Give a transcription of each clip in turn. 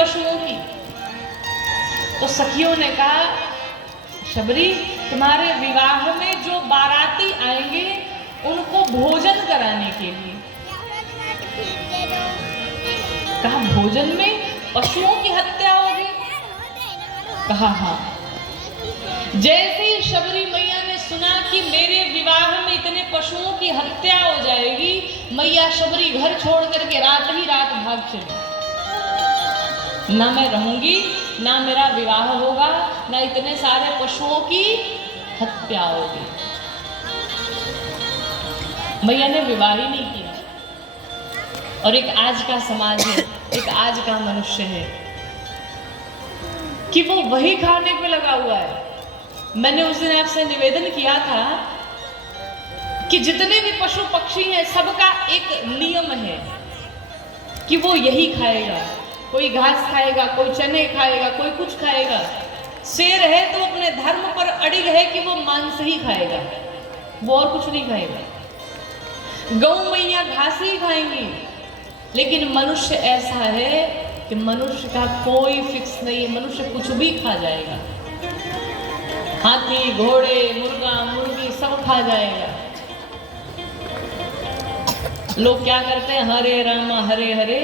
पशुओं की। तो सखियों ने कहा, शबरी तुम्हारे विवाह में जो बाराती आएंगे उनको भोजन कराने के लिए। कहा भोजन में पशुओं की हत्या होगी? कहा हाँ। जैसे ही शबरी मैया ने सुना कि मेरे विवाह में इतने पशुओं की हत्या हो जाएगी, मैया शबरी घर छोड़ करके रात ही रात भाग चली। ना मैं रहूंगी, ना मेरा विवाह होगा, ना इतने सारे पशुओं की हत्या होगी। मैया ने विवाह ही नहीं किया। और एक आज का समाज है, एक आज का मनुष्य है कि वो वही खाने पे लगा हुआ है। मैंने उस दिन आपसे निवेदन किया था कि जितने भी पशु पक्षी हैं सबका एक नियम है कि वो यही खाएगा। कोई घास खाएगा, कोई चने खाएगा, कोई कुछ खाएगा। शेर है तो अपने धर्म पर अड़िग है कि वो मांस ही खाएगा, वो और कुछ नहीं खाएगा। गौ मैया घास ही खाएंगी। लेकिन मनुष्य ऐसा है कि मनुष्य का कोई फिक्स नहीं है, मनुष्य कुछ भी खा जाएगा। हाथी, घोड़े, मुर्गा, मुर्गी सब खा जाएगा। लोग क्या करते हैं, हरे राम हरे हरे,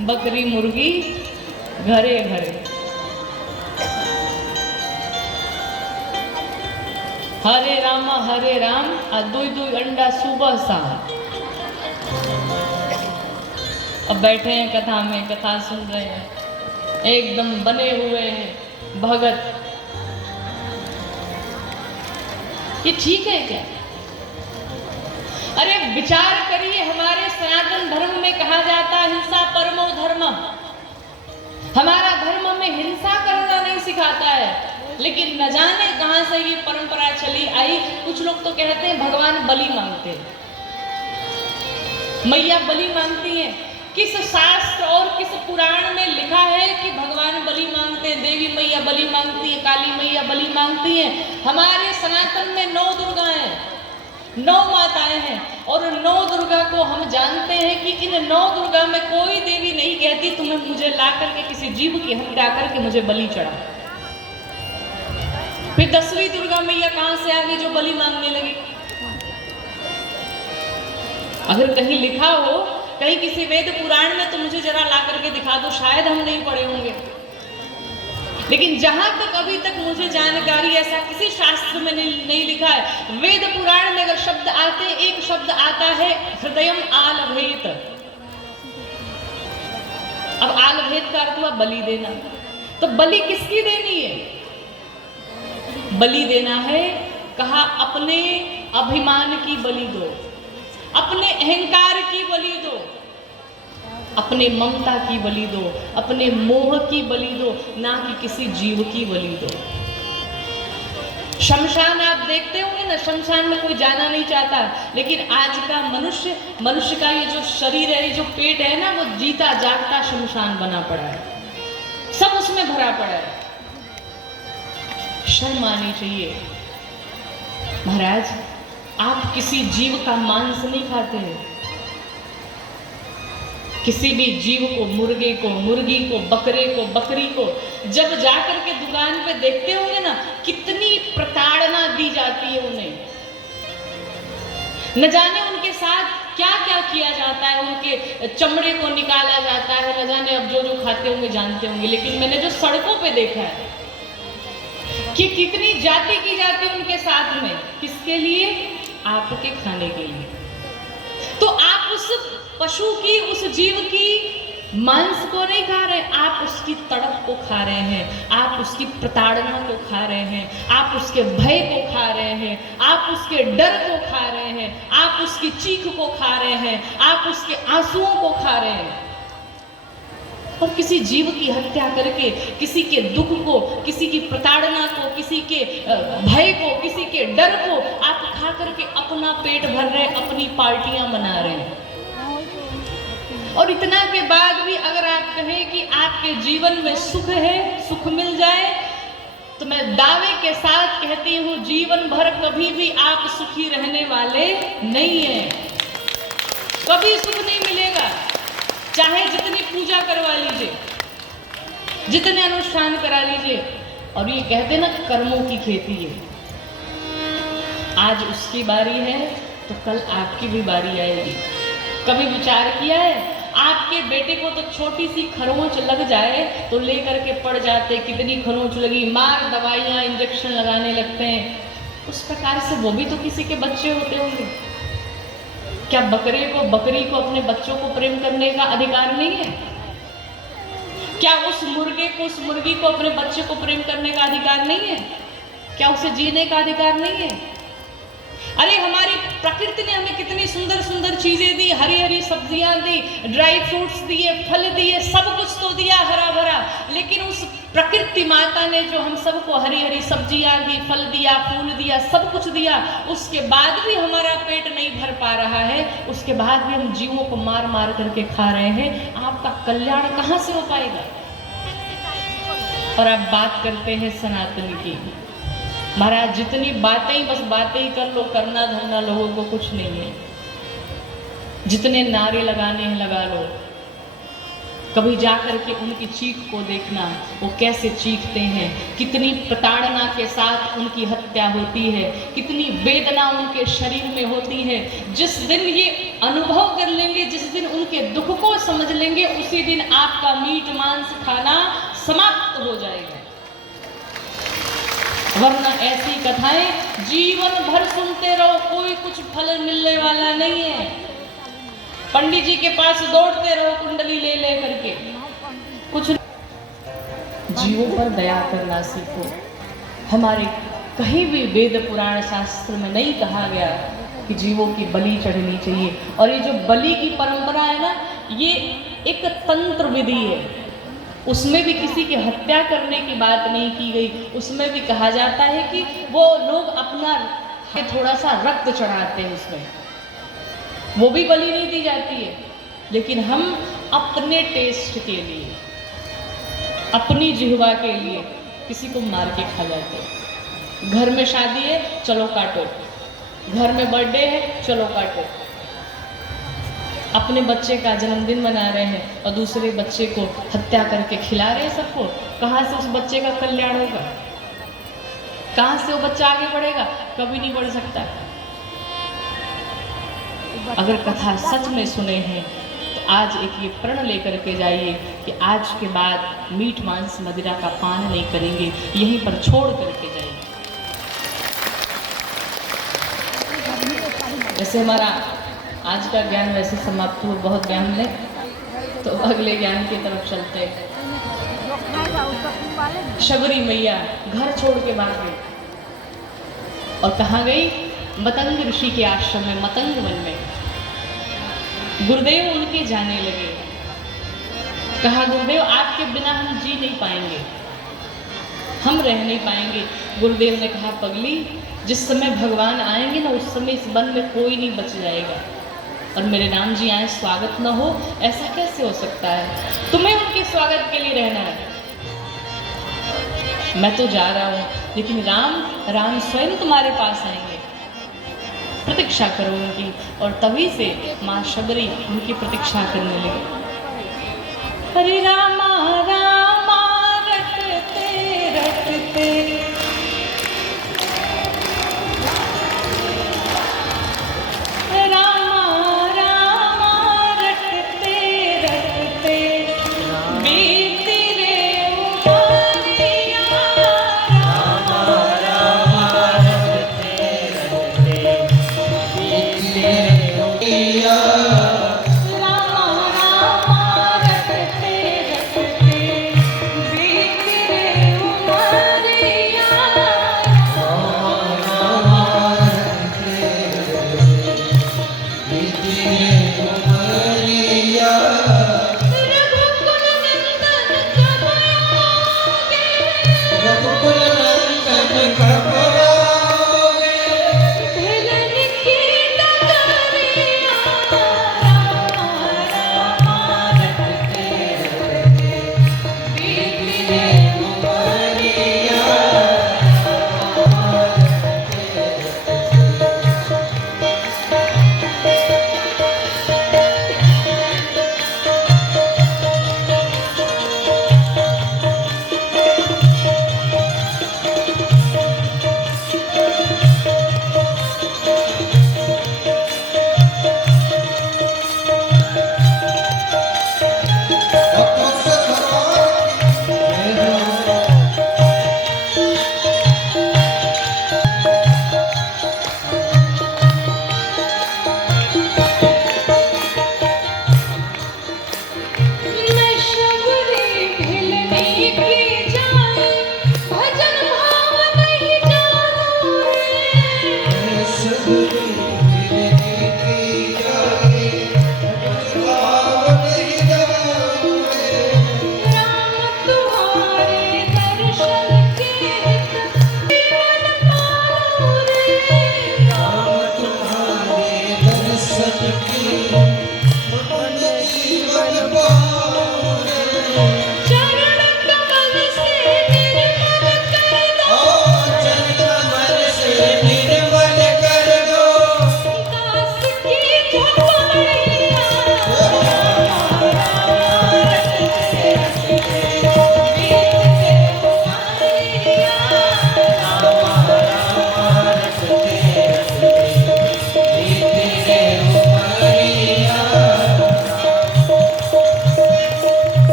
बकरी मुर्गी घरे घरे। हरे राम आ दुई दुई अंडा सुबह शाम। अब बैठे हैं कथा में, कथा सुन रहे हैं, एकदम बने हुए हैं भगत। ये ठीक है क्या? अरे विचार करिए, हमारे सनातन धर्म में कहा जाता है हिंसा परमो धर्मम। हमारा धर्म में हिंसा करना नहीं सिखाता है, लेकिन न जाने कहां से ये परंपरा चली आई। कुछ लोग तो कहते हैं भगवान बलि मांगते हैं, मैया बलि मांगती है। किस शास्त्र और किस पुराण में लिखा है कि भगवान बलि मांगते हैं, देवी मैया बलि मांगती है, काली मैया बलि मांगती है? हमारे सनातन में 9 दुर्गाएं हैं, 9 माताएं हैं। और 9 दुर्गा को हम जानते हैं कि इन 9 दुर्गा में कोई देवी नहीं कहती तुम्हें मुझे ला करके किसी जीव की हत्या करके मुझे बलि चढ़ा। फिर 10वीं दुर्गा मैया कहां से आ गई जो बलि मांगने लगी? अगर कहीं लिखा हो, कहीं किसी वेद पुराण में, तो मुझे जरा ला करके दिखा दो, शायद हम नहीं पढ़े होंगे। लेकिन जहां तक अभी तक मुझे जानकारी, ऐसा किसी शास्त्र में नहीं लिखा है। वेद पुराण में अगर शब्द आते, एक शब्द आता है हृदयम आलभेत। अब आलभेत का अर्थ हुआ बलि देना। तो बलि किसकी देनी है? बलि देना है, कहा अपने अभिमान की बलि दो, अपने अहंकार की बलि दो, अपने ममता की बलि दो, अपने मोह की बलि दो, ना कि किसी जीव की बलि दो। शमशान आप देखते होंगे ना, शमशान में कोई जाना नहीं चाहता, लेकिन आज का मनुष्य का ये जो शरीर है, जो पेट है ना, वो जीता जागता शमशान बना पड़ा है, सब उसमें भरा पड़ा है। शर्म आनी चाहिए। महाराज, आप किसी जीव का मांस नहीं खाते हैं। किसी भी जीव को, मुर्गे को, मुर्गी को, बकरे को, बकरी को जब जाकर के दुकान पे देखते होंगे ना, कितनी प्रताड़ना दी जाती है उन्हें। न जाने उनके साथ क्या क्या किया जाता है, उनके चमड़े को निकाला जाता है, न जाने अब जो जो खाते होंगे जानते होंगे। लेकिन मैंने जो सड़कों पे देखा है कि कितनी जाति की जाती है उनके साथ में, किसके लिए? आपके खाने के लिए। तो आप उस पशु की, उस जीव की मांस को नहीं खा रहे, आप उसकी तड़प को खा रहे हैं, आप उसकी प्रताड़ना को खा रहे हैं, आप उसके भय को खा रहे हैं, आप उसके डर को खा रहे हैं, आप उसकी चीख को खा रहे हैं, आप उसके आंसुओं को खा रहे हैं। और किसी जीव की हत्या करके, किसी के दुख को, किसी की प्रताड़ना को, किसी के भय को, किसी के डर को आप खा करके अपना पेट भर रहे, अपनी पार्टियां बना रहे हैं। और इतना के बाद भी अगर आप कहें कि आपके जीवन में सुख है, सुख मिल जाए, तो मैं दावे के साथ कहती हूँ जीवन भर कभी भी आप सुखी रहने वाले नहीं हैं। कभी सुख नहीं मिलेगा, चाहे जितनी पूजा करवा लीजिए। जितने अनुष्ठान करा लीजिए। और ये कहते ना कर्मों की खेती है, आज उसकी बारी है तो कल आपकी भी बारी आएगी। कभी विचार किया है, आपके बेटे को तो छोटी सी खरोंच लग जाए तो लेकर के पड़ जाते, कितनी खरोंच लगी, मार दवाइयाँ इंजेक्शन लगाने लगते हैं। उस प्रकार से वो भी तो किसी के बच्चे होते होंगे। क्या बकरी को अपने बच्चों को प्रेम करने का अधिकार नहीं है? क्या उस मुर्गे को, उस मुर्गी को अपने बच्चे को प्रेम करने का अधिकार नहीं है? क्या उसे जीने का अधिकार नहीं है? अरे हमारी प्रकृति ने हमें कितनी सुंदर सुंदर चीजें दी, हरी हरी सब्जियां दी, ड्राई फ्रूट्स दिए, फल दिए, सब कुछ तो दिया हरा भरा। लेकिन उस प्रकृति माता ने जो हम सबको हरी हरी सब्जियां दी, फल दिया, फूल दिया, सब कुछ दिया, उसके बाद भी हमारा पेट नहीं भर पा रहा है, उसके बाद भी हम जीवों को मार मार करके खा रहे हैं। आपका कल्याण कहाँ से हो पाएगा? और आप बात करते हैं सनातन की। महाराज जितनी बातें ही, बस बातें ही कर लो, करना धरना लोगों को कुछ नहीं है। जितने नारे लगाने हैं लगा लो। कभी जा करके उनकी चीख को देखना, वो कैसे चीखते हैं, कितनी प्रताड़ना के साथ उनकी हत्या होती है, कितनी वेदना उनके शरीर में होती है। जिस दिन ये अनुभव कर लेंगे, जिस दिन उनके दुख को समझ लेंगे, उसी दिन आपका मीट मांस खाना समाप्त हो जाएगा। वरना ऐसी कथाएं जीवन भर सुनते रहो, कोई कुछ फल मिलने वाला नहीं है। पंडित जी के पास दौड़ते रहो कुंडली ले ले करके, कुछ जीवों पर दया करना सीखो। हमारे कहीं भी वेद पुराण शास्त्र में नहीं कहा गया कि जीवों की बलि चढ़नी चाहिए। और ये जो बलि की परंपरा है ना, ये एक तंत्र विधि है, उसमें भी किसी की हत्या करने की बात नहीं की गई। उसमें भी कहा जाता है कि वो लोग अपना थोड़ा सा रक्त चढ़ाते हैं, उसमें वो भी बलि नहीं दी जाती है। लेकिन हम अपने टेस्ट के लिए, अपनी जिह्वा के लिए किसी को मार के खा जाते हैं। घर में शादी है, चलो काटो। घर में बर्थडे है, चलो काटो। अपने बच्चे का जन्मदिन मना रहे हैं और दूसरे बच्चे को हत्या करके खिला रहे हैं सबको। कहाँ से उस बच्चे का कल्याण होगा? कहाँ से वो बच्चा आगे बढ़ेगा? कभी नहीं बढ़ सकता। अगर कथा सच में सुने हैं तो आज एक ये प्रण लेकर के जाइए कि आज के बाद मीट मांस मदिरा का पान नहीं करेंगे, यहीं पर छोड़ करके जाइए। जैसे हमारा आज का ज्ञान वैसे समाप्त हुआ, बहुत ज्ञान ले, तो अगले ज्ञान की तरफ चलते हैं। शबरी मैया घर छोड़ के भाग गई और कहाँ गई? मतंग ऋषि के आश्रम में, मतंग वन में। गुरुदेव उनके जाने लगे। कहा, गुरुदेव आपके बिना हम जी नहीं पाएंगे, हम रह नहीं पाएंगे। गुरुदेव ने कहा, पगली, जिस समय भगवान आएंगे ना, उस समय इस वन में कोई नहीं बच जाएगा। और मेरे राम जी आए, स्वागत न हो, ऐसा कैसे हो सकता है? तुम्हें उनके स्वागत के लिए रहना है। मैं तो जा रहा हूँ, लेकिन राम स्वयं तुम्हारे पास आएंगे, प्रतीक्षा करो उनकी। और तभी से माँ शबरी उनकी प्रतीक्षा करने लगी। हरे रामा रामा रटते रटते,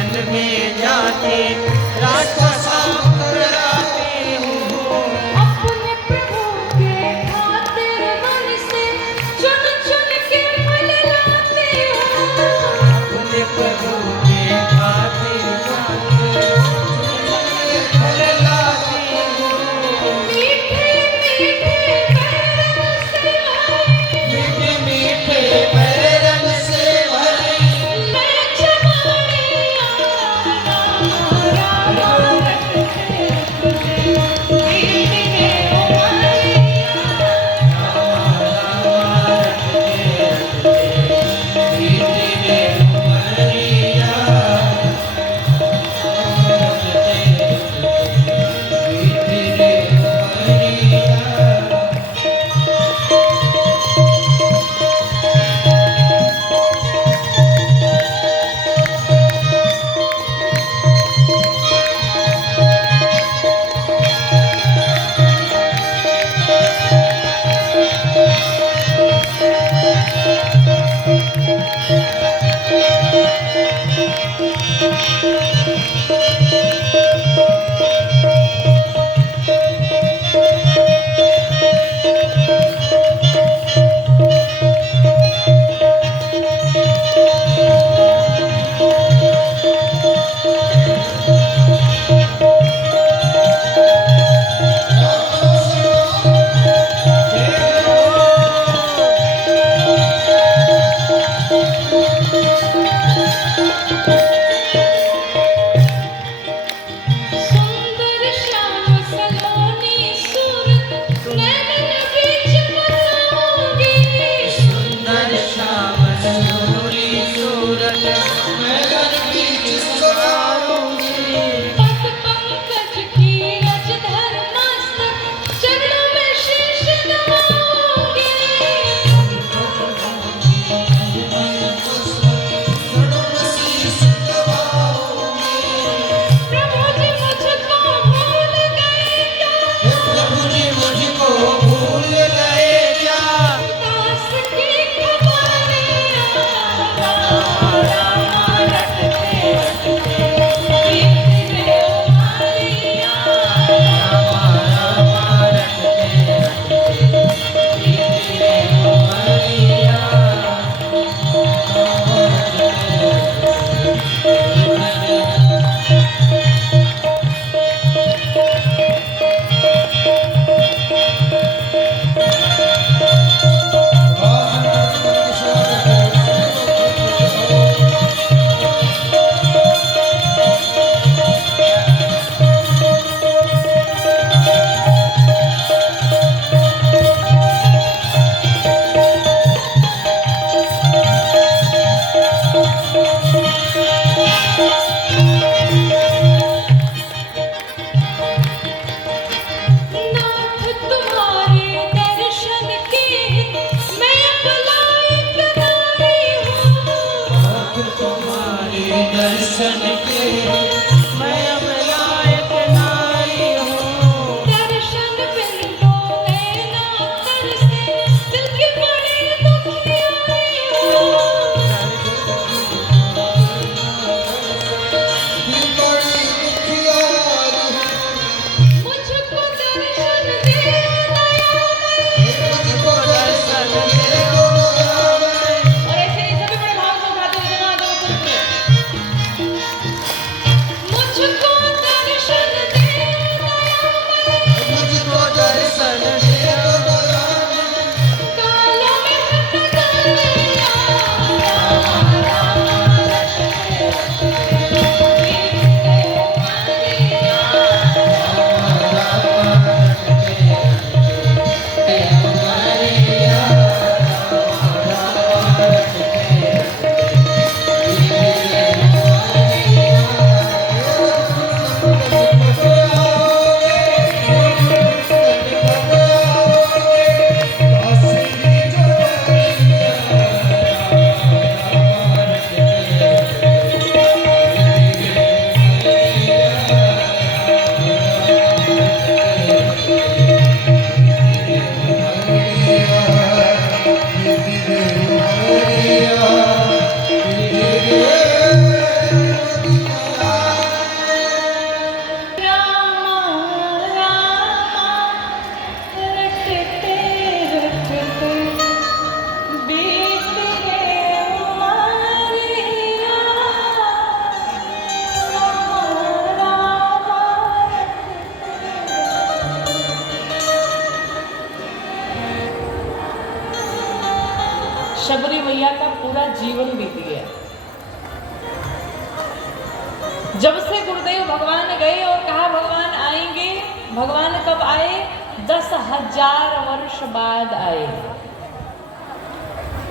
वन में जाके राक्षसा डराती हूँ। अपने प्रभु के खातिर वन से चुन चुन के फल लाती हूँ। अपने प्रभु के खातिर जाके फल लाती हूँ। मीठे मीठे बैरन से मीठे मीठे बैरन से भरे मैं जवानी रामा पूरा जीवन बीत गया। जब से गुरुदेव भगवान गए और कहा भगवान आएंगे, भगवान कब आए? 10,000 वर्ष बाद आए।